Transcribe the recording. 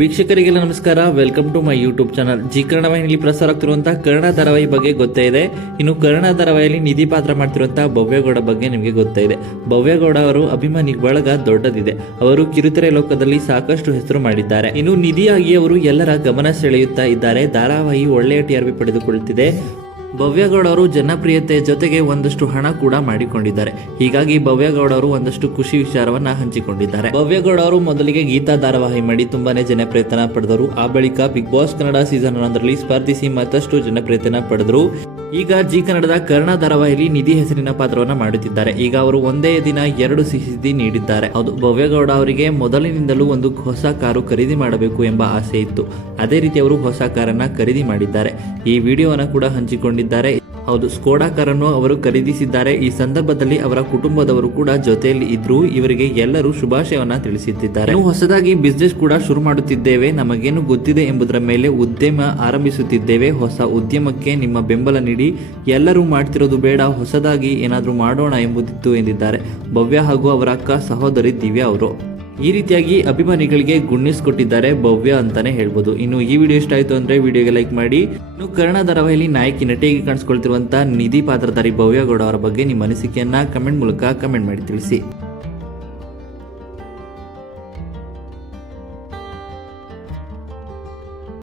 ವೀಕ್ಷಕರಿಗೆಲ್ಲ ನಮಸ್ಕಾರ. Welcome to my YouTube channel Zee Kannada ವಾಹಿನಿಯಲ್ಲಿ ಪ್ರಸಾರ ಆಗ್ತಿರುವಂತಹ ಕನ್ನಡ ಧಾರಾವಾಹಿ ಬಗ್ಗೆ ಗೊತ್ತೇ ಇದೆ. ಇನ್ನು ಕನ್ನಡ ಧಾರಾವಾಹಿಯಲ್ಲಿ ನಿಧಿ ಪಾತ್ರ ಮಾಡ್ತಿರುವಂತಹ ಭವ್ಯಗೌಡ ಬಗ್ಗೆ ನಿಮಗೆ ಗೊತ್ತೇ ಇದೆ. ಭವ್ಯಗೌಡ ಅವರು ಅಭಿಮಾನಿ ಬಳಗ ದೊಡ್ಡದಿದೆ. ಅವರು ಕಿರುತೆರೆ ಲೋಕದಲ್ಲಿ ಸಾಕಷ್ಟು ಹೆಸರು ಮಾಡಿದ್ದಾರೆ. ಇನ್ನು ನಿಧಿಯಾಗಿ ಅವರು ಎಲ್ಲರ ಗಮನ ಸೆಳೆಯುತ್ತಾ ಇದ್ದಾರೆ. ಧಾರಾವಾಹಿ ಒಳ್ಳೆಯ ಟಿಆರ್ಪಿ ಪಡೆದುಕೊಳ್ಳುತ್ತಿದೆ ಭವ್ಯಗೌಡ ಅವರು ಜನಪ್ರಿಯತೆ ಜೊತೆಗೆ ಒಂದಷ್ಟು ಹಣ ಕೂಡ ಮಾಡಿಕೊಂಡಿದ್ದಾರೆ. ಹೀಗಾಗಿ ಭವ್ಯಗೌಡರು ಒಂದಷ್ಟು ಖುಷಿ ವಿಚಾರವನ್ನ ಹಂಚಿಕೊಂಡಿದ್ದಾರೆ. ಭವ್ಯಗೌಡರು ಮೊದಲಿಗೆ ಗೀತಾ ಧಾರಾವಾಹಿ ಮಾಡಿ ತುಂಬಾನೇ ಜನಪ್ರಿಯತನ ಪಡೆದರು. ಆ ಬಳಿಕ ಬಿಗ್ ಬಾಸ್ ಕನ್ನಡ ಸೀಸನ್ ಒಂದರಲ್ಲಿ ಸ್ಪರ್ಧಿಸಿ ಮತ್ತಷ್ಟು ಜನಪ್ರಿಯತನ ಪಡೆದರು. ಈಗ ಜಿ ಕನ್ನಡದ ಕರ್ಣ ಧಾರಾವಾಹಿಯಲ್ಲಿ ನಿಧಿ ಹೆಸರಿನ ಪಾತ್ರವನ್ನ ಮಾಡುತ್ತಿದ್ದಾರೆ. ಈಗ ಅವರು ಒಂದೇ ದಿನ ಎರಡು ಸಿಹಿ ನೀಡಿದ್ದಾರೆ. ಅದು ಭವ್ಯಗೌಡ ಅವರಿಗೆ ಮೊದಲಿನಿಂದಲೂ ಒಂದು ಹೊಸ ಕಾರು ಖರೀದಿ ಮಾಡಬೇಕು ಎಂಬ ಆಸೆ ಇತ್ತು. ಅದೇ ರೀತಿ ಅವರು ಹೊಸ ಕಾರನ್ನ ಖರೀದಿ ಮಾಡಿದ್ದಾರೆ. ಈ ವಿಡಿಯೋವನ್ನ ಕೂಡ ಹಂಚಿಕೊಂಡಿದ್ದಾರೆ. ಹೌದು ಸ್ಕೋಡಾ ಕಾರನ್ನು ಅವರು ಖರೀದಿಸಿದ್ದಾರೆ. ಈ ಸಂದರ್ಭದಲ್ಲಿ ಅವರ ಕುಟುಂಬದವರು ಕೂಡ ಜೊತೆಯಲ್ಲಿ ಇದ್ರು ಇವರಿಗೆ ಎಲ್ಲರೂ ಶುಭಾಶಯವನ್ನ ತಿಳಿಸುತ್ತಿದ್ದಾರೆ. ಹೊಸದಾಗಿ ಬಿಸ್ನೆಸ್ ಕೂಡ ಶುರು ಮಾಡುತ್ತಿದ್ದೇವೆ. ನಮಗೇನು ಗೊತ್ತಿದೆ ಎಂಬುದರ ಮೇಲೆ ಉದ್ಯಮ ಆರಂಭಿಸುತ್ತಿದ್ದೇವೆ. ಹೊಸ ಉದ್ಯಮಕ್ಕೆ ನಿಮ್ಮ ಬೆಂಬಲ ನೀಡಿ. ಎಲ್ಲರೂ ಮಾಡ್ತಿರೋದು ಬೇಡ, ಹೊಸದಾಗಿ ಏನಾದರೂ ಮಾಡೋಣ ಎಂಬುದಿತ್ತು ಎಂದಿದ್ದಾರೆ. ಭವ್ಯ ಹಾಗೂ ಅವರ ಅಕ್ಕ ಸಹೋದರಿ ದಿವ್ಯಾ ಅವರು. ಈ ರೀತಿಯಾಗಿ ಅಭಿಮಾನಿಗಳಿಗೆ ಗುಣ್ಣಿಸ್ ಕೊಟ್ಟಿದ್ದಾರೆ ಭವ್ಯ ಅಂತಾನೆ ಹೇಳ್ಬೋದು. ಇನ್ನು ಈ ವಿಡಿಯೋ ಇಷ್ಟ ಆಯ್ತು ಅಂದ್ರೆ ವಿಡಿಯೋಗೆ ಲೈಕ್ ಮಾಡಿ. ಇನ್ನು ಕನ್ನಡ ಧಾರಾವಾಹಿಯಲ್ಲಿ ನಾಯಕಿ ನಟಿಯಾಗಿ ಕಾಣಿಸ್ಕೊಳ್ತಿರುವಂತಹ ನಿಧಿ ಪಾತ್ರಧಾರಿ ಭವ್ಯ ಗೌಡ ಅವರ ಬಗ್ಗೆ ನಿಮ್ಮ ಅನಿಸಿಕೆಯನ್ನ ಕಮೆಂಟ್ ಮೂಲಕ ಕಮೆಂಟ್ ಮಾಡಿ ತಿಳಿಸಿ.